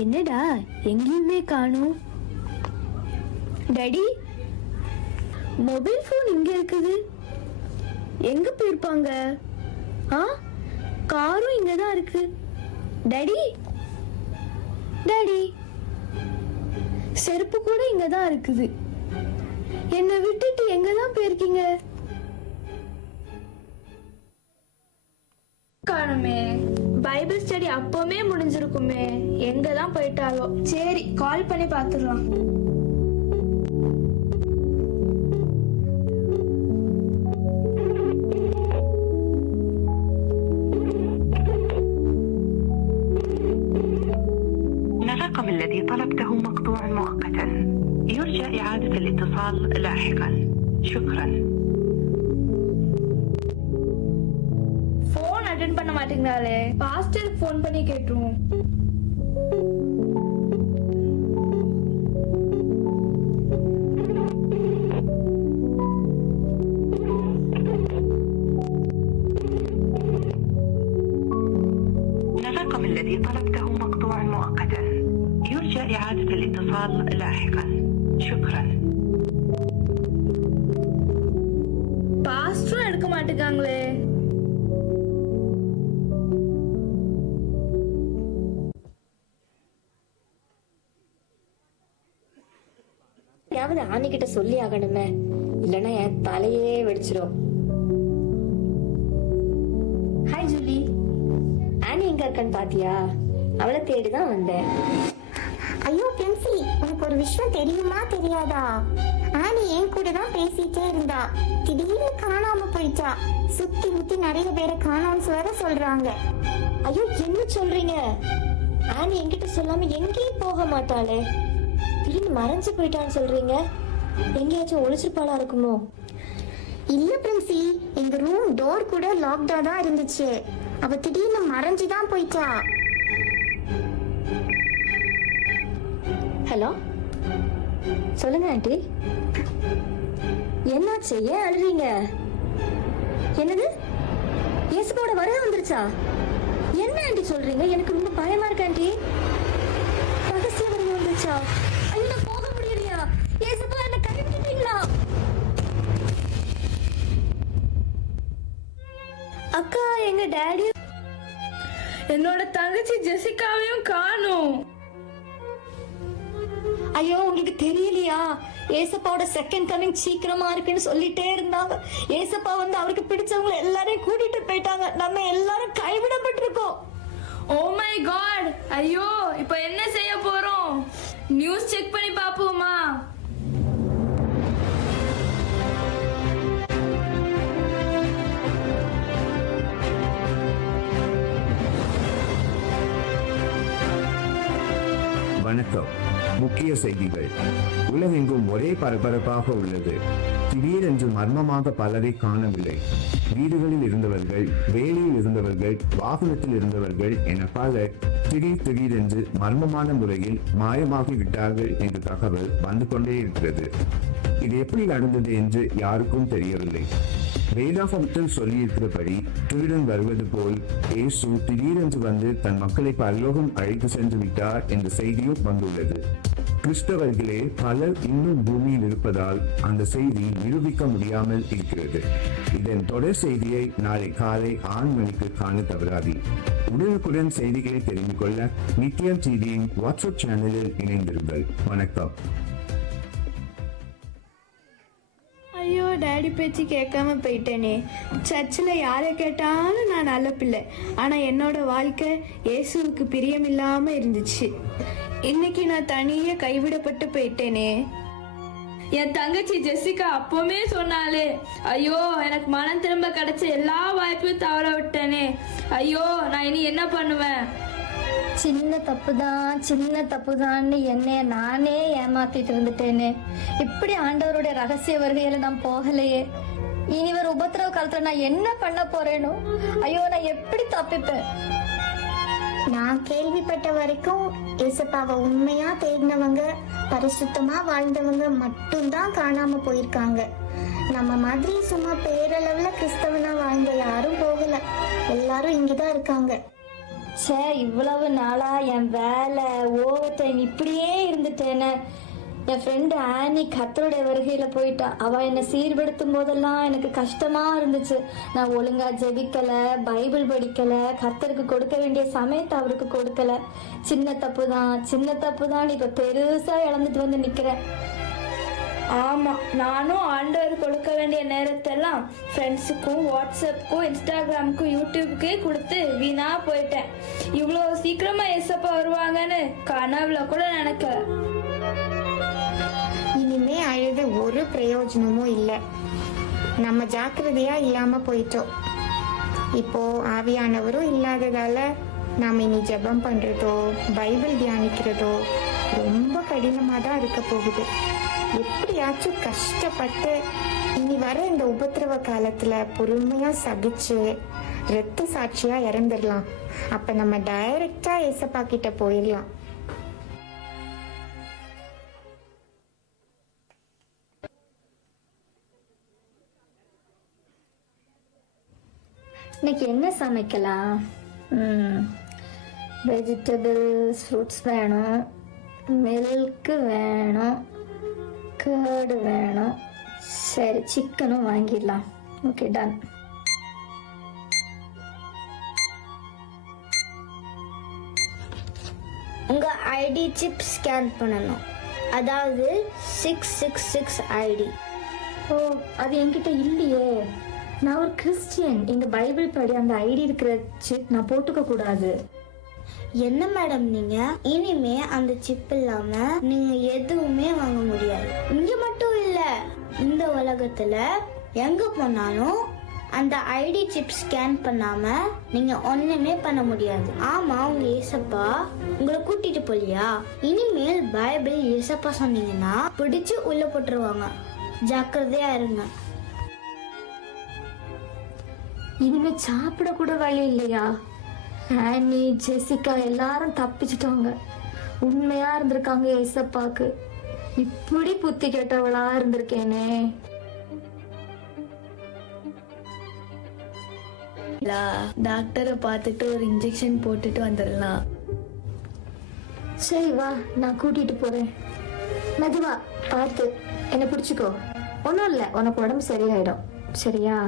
என்னடா எங்கேயுமே காணோம். டாடி, மொபைல் ஃபோன் இங்க இருக்குது. எங்க போயிருப்பாங்க? காரும் இங்கதான் இருக்கு. டாடி, டாடி, செருப்பு கூட இங்கதான் இருக்குது. என்னை விட்டுட்டு எங்கதான் போயிருக்கீங்க? காணுமே. பைபிள் ஸ்டடி அப்பவுமே முடிஞ்சிருக்குமே. எங்கதான் போயிட்டாலோ. சரி, கால் பண்ணி பாத்துடலாம். الرقم الذي طلبته مقطوع مؤقتا. يرجى إعادة الاتصال لاحقا. شكرا. போன் அட்டெண்ட் பண்ண மாட்டேங்கிறாளே. பாஸ்டருக்கு போன் பண்ணி கேட்டுருவோம். الرقم الذي طلبته مقطوع مؤقتا. يرجى إعادة الاتصال لاحقا. شكرا. பாஸ்டரும் எடுக்க மாட்டேங்காங்களே. ஆனி கிட்ட சொல்லி ஆகணுமே, இல்லன்னா என் தலையே வெடிச்சிடும். ஹாய் ஜூலி, ஆனி எங்க இருக்கான்னு பாத்தியா? அவளை தேடிதான் வந்தேன். ஐயோ பிரின்சி, உனக்கு ஒரு விஷயம் தெரியுமா தெரியாதா? ஆனி என் கூட தான் பேசிட்டே இருந்தா, திடீர்னு காணாம போயிட்டா. சுத்தி முத்தி நிறைய பேரை காணோம்னு வேற சொல்றாங்க. ஐயோ, என்ன சொல்றீங்க? ஆனி என்கிட்ட சொல்லாம எங்கேயும் போக மாட்டாளே. திடீர்னு மறைஞ்சு போயிட்டான்னு சொல்றீங்க. எங்கேயாச்சும் ஒளிச்சிருப்பாளா இருக்குமோ? இல்ல பிரின்சி, எங்க ரூம் டோர் கூட லாக்டா தான் இருந்துச்சு. அவ திடீர்னு மறைஞ்சுதான் போயிட்டா. ஹலோ, சொல்லுங்க ஆண்டி. என்னாச்சு? ஏன் அழுறீங்க? என்னது, இயேசுவோட வர வந்துருச்சா? என்ன ஆண்டி சொல்றீங்க? எனக்கு ரொம்ப பயமா இருக்கு ஆண்டி. ரகசிய வரம் வந்துருச்சா? ஐயோ, நான் போக முடியலையா? இயேசுப்பா, என்ன கைவிட்டுட்டீங்களா? அக்கா, எங்க டாடி என்னோட தங்கச்சி ஜெசிகாவையும் காணோம். ஐயோ, உங்களுக்கு தெரியலையா? ஏசப்பாவோட செகண்ட் கமிங் சீக்கிரமா இருக்குன்னு சொல்லிட்டே இருந்தாங்க. ஏசப்பா வந்து அவருக்கு பிடிச்சவங்களை எல்லாரையும் கூட்டிட்டு போயிட்டாங்க. நம்ம எல்லாரும் கைவிடப்பட்டிருக்கோம். Oh my God. ஐயோ, இப்போ என்ன செய்ய போறோம்? நியூஸ் செக் பண்ணி பாப்போமா? வணக்கம். முக்கிய செய்திகள். உலகெங்கும் ஒரே பரபரப்பாக உள்ளது. திடீரென்று மர்மமாக பலரை காணவில்லை. வீடுகளில் இருந்தவர்கள், வேலையில் இருந்தவர்கள், வாகனத்தில் இருந்தவர்கள் என பலர் திடீரென்று மர்மமான முறையில் மாயமாகி விட்டார்கள் என்ற தகவல் வந்து கொண்டே இருக்கிறது. இது எப்படி நடந்தது என்று யாருக்கும் தெரியவில்லை. வேதாகமத்தில் சொல்லியிருக்கிறபடி திருடன் வருவது போல் இயேசு திடீரென்று வந்து தன் மக்களை பரலோகம் அழைத்து சென்று விட்டார் என்ற செய்தியும் வந்துள்ளது. கிறிஸ்தவர்களே பலர் இன்னும் பூமியில் இருப்பதால் அந்த செய்தி நிரூபிக்க முடியாமல் இருக்கிறது. இதன் தொடர் செய்தியை நாளை காலை 6 மணிக்கு காண தவறாதி. உடனுக்குடன் செய்திகளை தெரிந்து கொள்ள நித்தியம் டிவியின் வாட்ஸ்அப் சேனலில் இணைந்திருங்கள். வணக்கம். ஐயோ, டாடி பேச்சு கேட்காம போயிட்டேனே. சர்ச்சில் யாரை கேட்டாலும் நான் நல்ல பிள்ளை, ஆனால் என்னோட வாழ்க்கை இயேசுவுக்கு பிரியமில்லாமல் இருந்துச்சு. இன்னைக்கு நான் தனியே கைவிடப்பட்டு போயிட்டேனே. என் தங்கச்சி ஜெசிகா அப்பவுமே சொன்னாலே, ஐயோ எனக்கு மனம் திரும்ப கிடைச்ச எல்லா வாய்ப்பையும் தவற விட்டேனே. ஐயோ, நான் இனி என்ன பண்ணுவேன்? சின்ன தப்புதான்னு என்னைய நானே ஏமாத்திட்டு இருந்துட்டேனே. இப்படி ஆண்டவருடைய ரகசிய வருகையில நான் போகலையே. இனி ஒரு உபத்திரவ காலத்துல நான் என்ன பண்ண போறேனோ? ஐயோ, நான் எப்படி தப்பிப்பேன்? நான் கேள்விப்பட்ட வரைக்கும் ஏசப்பாவை உண்மையா தேடினவங்க, பரிசுத்தமா வாழ்ந்தவங்க மட்டும்தான் காணாம போயிருக்காங்க. நம்ம மாதிரி சும்மா பேரளவுல கிறிஸ்தவனா வாழ்ந்த யாரும் போகல. எல்லாரும் இங்கதான் இருக்காங்க. சே, இவ்வளவு நாளா என் வேலை ஓவர் டைம் இப்படியே இருந்துட்டேன்னு. என் ஃப்ரெண்டு ஆனி கத்தருடைய வருகையில போயிட்டா. அவ என்னை சீர்படுத்தும் போதெல்லாம் எனக்கு கஷ்டமா இருந்துச்சு. நான் ஒழுங்கா ஜெபிக்கல, பைபிள் படிக்கல, கர்த்தருக்கு கொடுக்க வேண்டிய சமயத்தை அவருக்கு கொடுக்கல. சின்ன தப்பு தான் இப்ப பெருசா இழந்துட்டு வந்து நிக்கிறேன். ஆமா, நானும் ஆண்டவர் கொடுக்க வேண்டிய நேரத்தெல்லாம் ஃப்ரெண்ட்ஸுக்கும், வாட்ஸ்அப்புக்கும், இன்ஸ்டாகிராமுக்கும், யூடியூபுக்கே கொடுத்து வீணா போயிட்டேன். இவ்வளோ சீக்கிரமா ஏசப்பா வருவாங்கன்னு கனவுல கூட நினைக்கல. இனிமே அழுது ஒரு பிரயோஜனமும் இல்லை. நம்ம ஜாக்கிரதையா இல்லாம போயிட்டோம். இப்போ ஆவியானவரும் இல்லாததால நாம இனி ஜெபம் பண்றதோ பைபிள் தியானிக்கிறதோ ரொம்ப கடினமா தான் இருக்க போகுது. எப்படியாச்சும் கஷ்டப்பட்டு இனி வர இந்த உபத்திரவ காலத்துல பொறுமையா சகிச்சு இரத்த சாட்சியா இறந்துடலாம். அப்ப நம்ம டைரக்டா ஏசப்பா கிட்ட போயிடலாம். இன்னைக்கு என்ன சமைக்கலாம்? வெஜிடபிள்ஸ், ஃப்ரூட்ஸ் வேணும், மில்க்கு வேணும், கர்டு வேணும். சரி, சிக்கனும் வாங்கிடலாம். Okay, done. உங்க ஐடி சிப் ஸ்கேன் பண்ணணும். அதாவது 666 ஐடி. ஓ, அது என்கிட்ட இல்லையே. நான் ஒரு கிறிஸ்டியன். இந்த பைபிள் படி அந்த ஐடி இருக்கிற சிப் நான் போட்டுக்க கூடாது. என்ன மேடம் நீங்க? இனிமே அந்த சிப் இல்லாம நீங்க எதுவுமே வாங்க முடியாது. இங்க மட்டும் இல்ல, இந்த உலகத்துல எங்க போனாலும் அந்த ஐடி சிப் ஸ்கேன் பண்ணாம நீங்க ஒண்ணுமே பண்ண முடியாது. ஆமா, உங்க ஏசப்பா உங்களை கூட்டிட்டு போலியா? இனிமேல் பைபிள் ஏசப்பா சொன்னீங்கன்னா பிடிச்சு உள்ள போட்டுருவாங்க. ஜாக்கிரதையா இருங்க. இனிமே சாப்பிட கூட வழி இல்லையா? ஆனி, ஜெசிகா எல்லாரும் தப்பிச்சிட்டாங்க. உண்மையா இருந்திருக்காங்க ஏசப்பாக்கு. இப்படி புத்தி கெட்டவளா இருந்திருக்கேனே. டாக்டரை பார்த்துட்டு ஒரு இன்ஜெக்ஷன் போட்டுட்டு வந்துடலாம். சரி வா, நான் கூட்டிட்டு போறேன். மெதுவா பார்த்து என்ன பிடிச்சுக்கோ. ஒன்றும் இல்லை, உனக்கு உடம்பு சரியாயிடும். சரியா?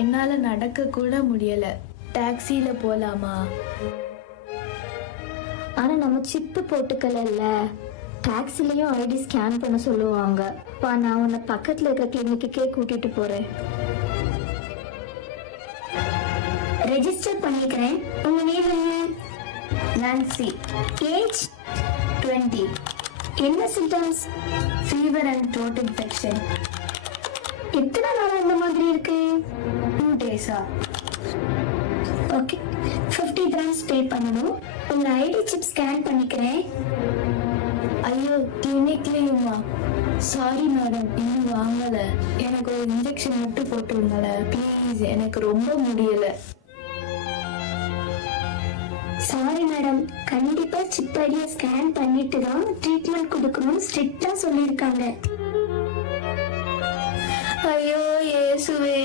என்னால நடக்க கூட முடியல. டாக்ஸில போலாமா? ஆனா நம்ம சிப்பு போட்டுக்கல. டாக்ஸிலையும் ஐடி ஸ்கேன் பண்ண சொல்லுவாங்க. வா, நான் உன்னை பக்கத்துல இருக்க கிளினிக்கே கூட்டிட்டு போறேன். ரெஜிஸ்டர் பண்ணிக்கிறேன். உங்க நேம் என்ன? நான்சி. ஏஜ் 20. என்ன symptoms? Fever and throat infection. எத்தனை நாளா இந்த மாதிரி இருக்கு? 2 days-ஆ? ஓகே, 50 grams பே பண்ணணும். உங்க ஐடி சிப் ஸ்கேன் பண்ணிக்கிறேன். ஐயோ, கிளினிக்லயுமா? சாரி மேடம், இன்னும் வாங்கல. எனக்கு ஒரு இன்ஜெக்ஷன் மட்டும் போட்டுருந்தல ப்ளீஸ். எனக்கு ரொம்ப முடியல. சாரி மேடம், கண்டிப்பா சிப் ஐடியை ஸ்கேன் பண்ணிட்டு தான் ட்ரீட்மெண்ட் கொடுக்கணும்னு ஸ்ட்ரிக்டா சொல்லியிருக்காங்க. ஐயோ இயேசுவே.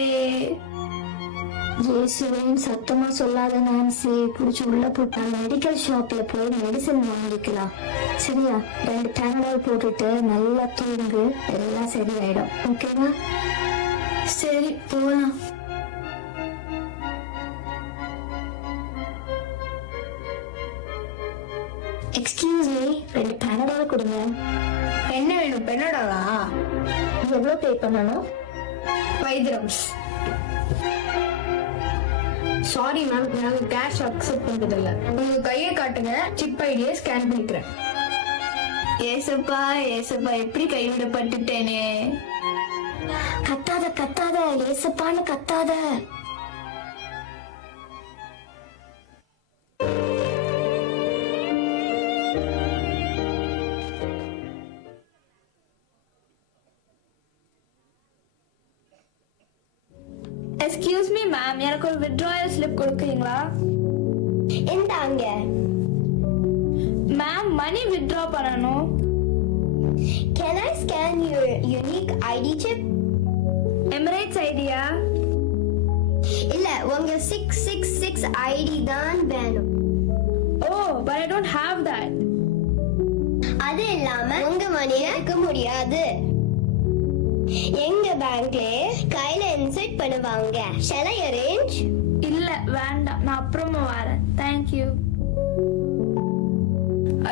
இயேசுவேன்னு சத்தமா சொல்லாத நான்சி. புடிச்சு உள்ள போட்டா மெடிக்கல் ஷாப்ல போய் மெடிசன் வாங்கிக்கலாம். சரியா? 2 டேனல் போட்டுட்டு நல்லா தூங்கு, எல்லாம் சரியாயிடும். ஓகேவா? சரி, போலாம். எக்ஸ்கியூஸ் மீ, 2 பேனடால் கொடுங்க. என்ன வேணும்? பெனடாலா? எவ்வளவு பே பண்ணணும்? 5 dirhams. சாரி மேம், நாங்க கேஷ் அக்செப்ட் பண்றது இல்ல. உங்க கையை காட்டுங்க, சிப் ஐடியை ஸ்கேன் பண்ணிக்கிறேன். ஏசப்பா ஏசப்பா, எப்படி கைவிடப்பட்டுட்டேனே. கத்தாத கத்தாத, ஏசப்பான்னு கத்தாத. எக்ஸ்கியூஸ் மீ மேம், எனக்கு ஒரு வித்ட்ராயல் ஸ்லிப் கொடுக்குறீங்களா? இந்தாங்க மேம், மணி வித்ட்ரா பண்ணணும். Can I scan your unique ID chip? Emirates idea? இல்ல, உங்க 666 ஐடி தான் வேணும். Oh, but I don't have that. அது இல்லாம உங்க மணியை எடுக்க முடியாது. எங்க பேங்க்ல கையில இன்செர்ட் பண்ணுவாங்க. Shall I arrange? இல்ல வேண்டாம், நான் அப்புறமா வரேன். Thank you.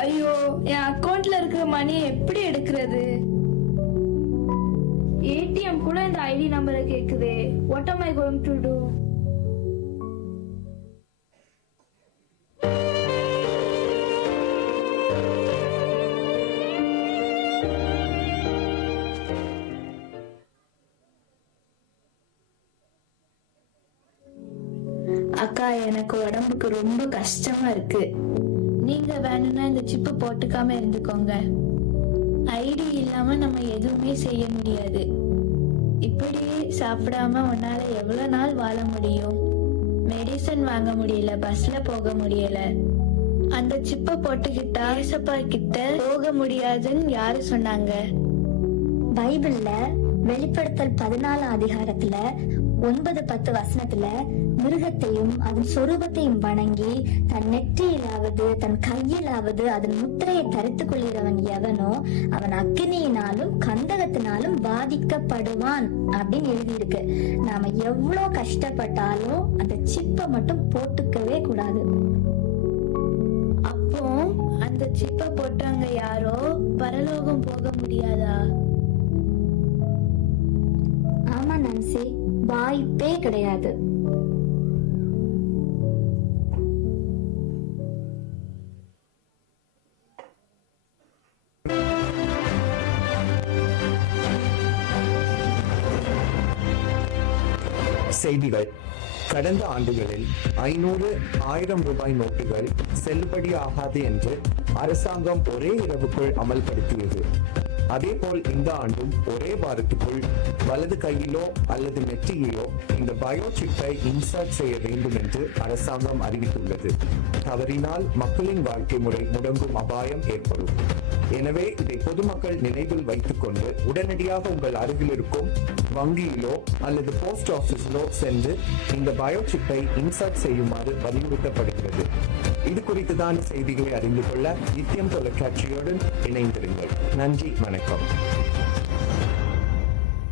ஐயோ, என் அக்கவுண்ட்ல இருக்கிற மணியை எப்படி எடுக்கிறது? ஏடிஎம் கூட இந்த ஐடி நம்பரை கேக்குதே. What am I going to do? அக்கா, எனக்கு உடம்புக்கு ரொம்ப கஷ்டமா இருக்கு. நீங்க வேணும்னா இந்த சிப்பு போட்டுக்காம இருந்துக்கோங்க. ஐடி இல்லாம நம்ம எதுவுமே செய்ய முடியாது. இப்படியே சாப்பிடாம உன்னால எவ்வளவு நாள் வாழ முடியும்? மெடிசன் வாங்க முடியல, பஸ்ல போக முடியல. அந்த சிப்பை போட்டுக்கிட்டா ஏசப்பா கிட்ட போக முடியாதுன்னு யாரு சொன்னாங்க? பைபிள்ல வெளிப்படுத்தல் 14 அதிகாரத்துல 9-10 வசனத்துல மிருகத்தையும் அதன் சொரூபத்தையும் வணங்கி தன் நெற்றியிலாவது தன் கையிலாவது அதன் முத்திரையை தரித்துக் கொள்கிறவன் எவனோ அவன் அக்கினியினாலும் கந்தகத்தினாலும் பாதிக்கப்படுவான் அப்படின்னு எழுதியிருக்கு. நாம எவ்வளவு கஷ்டப்பட்டாலும் அந்த சிப்பை மட்டும் போட்டுக்கவே கூடாது. அப்போ அந்த சிப்பை போட்டவங்க யாரோ பரலோகம் போக முடியாதா? ஆமா நான்சி, வாய்ப்பே கிடையாது. செய்திகள். கடந்த ஆண்டுகளில் 500, 1000 ரூபாய் நோட்டுகள் செல்லுபடியாகாது என்று அரசாங்கம் ஒரே இரவுக்குள் அமல்படுத்தியது. அதேபோல் இந்த ஆண்டும் ஒரே வாரத்துக்குள் வலது கையிலோ அல்லது நெற்றியிலோ இந்த பயோ சிப்பை இன்சர்ட் செய்ய வேண்டும் என்று அரசாங்கம் அறிவித்துள்ளது. தவறினால் மக்களின் வாழ்க்கை முறை முடங்கும் அபாயம் ஏற்படும். எனவே இதை பொதுமக்கள் நினைவில் வைத்துக் கொண்டு உடனடியாக உங்கள் அருகில் இருக்கும் வங்கியிலோ அல்லது போஸ்ட் ஆபீஸிலோ சென்று இந்த பயோ சிப்பை இன்சர்ட் செய்யுமாறு வலியுறுத்தப்படுகிறது. இது குறித்துதான் செய்திகளை அறிந்து கொள்ள நித்தியம் தொலைக்காட்சியுடன் இணைந்திருங்கள். நன்றி, வணக்கம்.